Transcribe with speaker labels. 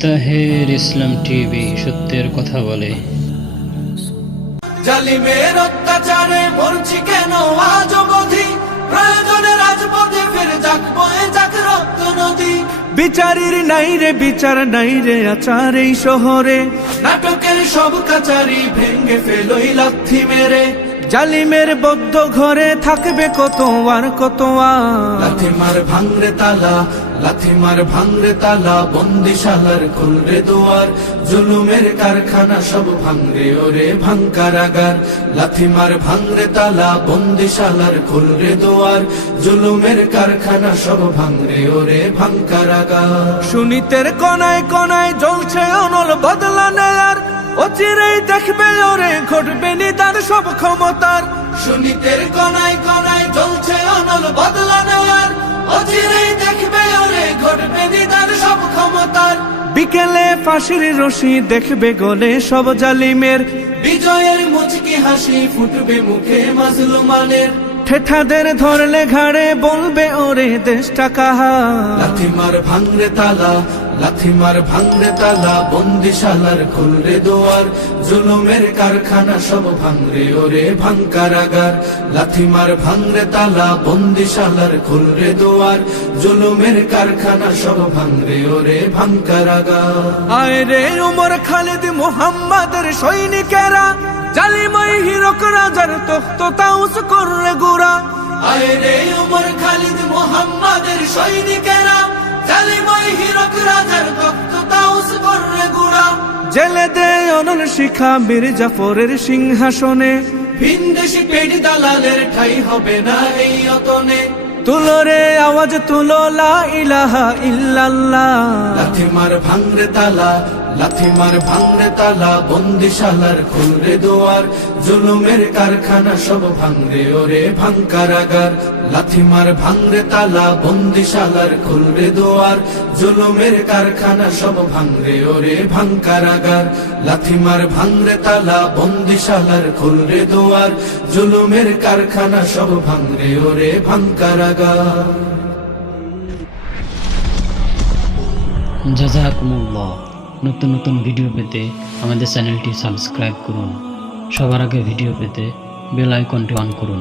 Speaker 1: তাহের ইসলাম TV সত্যের কথা বলে।
Speaker 2: জালিমের অত্যাচারে মরছি কেন? আজ অবধি প্রয়োজনে রাজপথে ফের যাক বয়ে যাক রক্ত নদী।
Speaker 3: বিচারের নাই রে বিচার নাই রে আচার এই শহরে।
Speaker 2: নাটকের সব কাচারি ভেঙ্গে ফেলোই লাথি মেরে।
Speaker 3: জালিমের বদ্ধ ঘরে থাকবে কত আর কত আর?
Speaker 2: লাথি মার ভাঙরে তালা লাথি মার ভাঙরে তালা বন্দিশালার খুলরে দুয়ার জুলুমের কারখানা সব ভাঙরে ওরে ভাঙকারাগার লাথি মার ভাঙরে তালা বন্দিশালার খুলরে দুয়ার জুলুমের কারখানা সব ভাঙরে ওরে ভাঙকারাগার
Speaker 3: সুনিতের কনায় কনায় জ্বলছে অনল বদলা নেয়ার অচিরেই দেখবে ওরে, ঘটবে নিদার সব ক্ষমতার।
Speaker 2: সুনীতের কনায় কনায় জ্বলছে অনল বদলা নেওয়ার। অচিরেই দেখবে ওরে, ঘটবে নিদার সব ক্ষমতার।
Speaker 3: বিকেলে ফাঁসির রশি দেখবে গলে সব জালিমের।
Speaker 2: বিজয়ের মুচকি হাসি ফুটবে মুখে মাজলুমানের।
Speaker 3: ঠেঠাদের ধরলে ঘাড়ে বলবে ওরে দেশটা কাহা?
Speaker 2: লাথি মার ভাঙরে তালা লাথি মার ভাঙরে তালা বন্দিশালার খুলরে দোয়ার জুলুমের কারখানা সব ভাঙরে ওরে ভাঙকারাগার লাথি মার ভাঙরে তালা বন্দিশালার খুলরে দোয়ার জুলুমের কারখানা সব ভাঙরে ওরে ভাঙকারাগার
Speaker 3: আয় রে উমর খালিদ মুহাম্মাদের সৈনিকেরা হিরক রাজার তখ্ত তাউস করলে গুড়া।
Speaker 2: আয় রে উমর খালিদ মোহাম্মদের সৈনিকেরা জালিময় হিরক রাজার ভক্ত তাউস কররে গুড়া।
Speaker 3: জেলে দে অনল শিখা বীর জাফরের সিংহাসনে।
Speaker 2: ভিনদেশি পেড়ি দালালের ঠাই হবে না এই অতনে।
Speaker 3: তুলো রে আওয়াজ তুলো লা ইলাহা ইল্লাল্লাহ।
Speaker 2: লাথি মার ভাঙরে তালা লাথি মার ভাঙরে তালা, বন্দিশালার খুলরে দোয়ার, জুলুমের কারখানা সব ভাঙরে, ওরে ভাঙকারাগার লাথি মার ভাঙরে তালা, বন্দিশালার খুলরে দোয়ার, জুলুমের কারখানা সব ভাঙরে, ওরে ভাঙকারাগার লাথি মার ভাঙরে তালা, বন্দিশালার খুলরে দোয়ার, জুলুমের কারখানা সব ভাঙরে, ওরে ভাঙকারাগার
Speaker 1: জাজাকুমুল্লাহ নতুন নতুন ভিডিও পেতে আমাদের চ্যানেলটি সাবস্ক্রাইব করুন। সবার আগে ভিডিও পেতে বেল আইকনটি অন করুন।